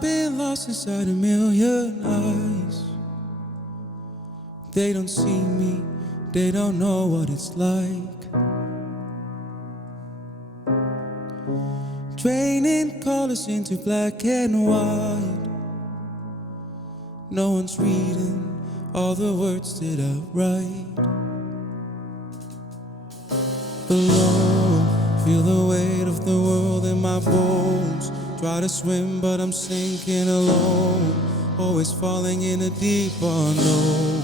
I've been lost inside a million eyes. They don't see me, they don't know what it's like. Draining colors into black and white. No one's reading all the words that I write. Alone, feel the weight of the world in my bones. Try to swim but I'm sinking alone, always falling in a deep unknown.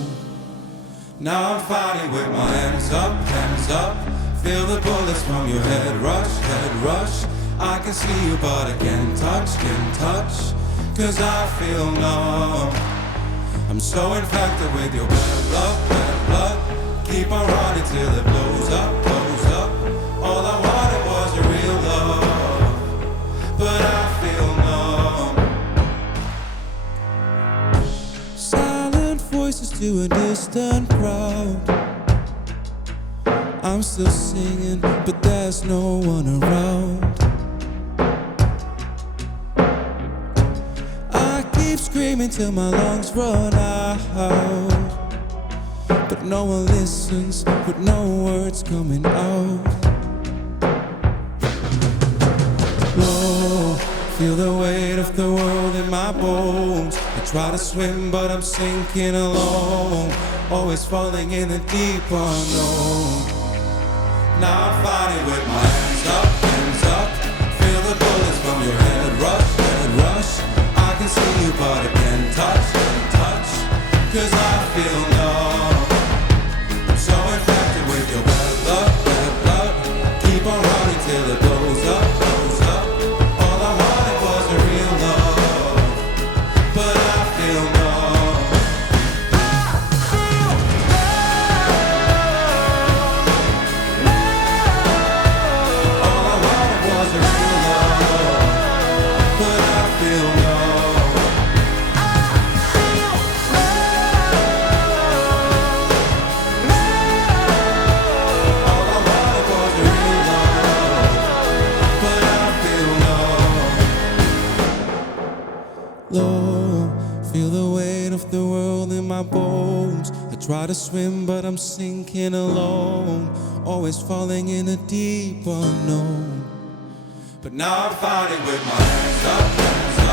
Now I'm fighting with my hands up. Feel the bullets from your head rush. I can see you but I can't touch. Cause I feel numb. I'm so infected with your bad blood. Keep on running till it blows up. All I wanted was your real love, but I feel numb. Silent voices to a distant crowd. I'm still singing, but there's no one around. I keep screaming till my lungs run out, but no one listens, with no words coming out. Whoa, feel the weight of the world in my bones. I try to swim but I'm sinking alone, always falling in the deep unknown. Now I'm fighting with my hands up. Feel the bullets from your head rush. I can see you but I can't touch. Cause I feel numb. I'm so infected with your bad blood. Keep on running till it blows up. All I wanted was a real love, but I feel numb. All I wanted was a real love, but I feel numb. Low, feel the weight of the world in my bones. I try to swim but I'm sinking alone, always falling in a deep unknown. But now I'm fighting with my hands up.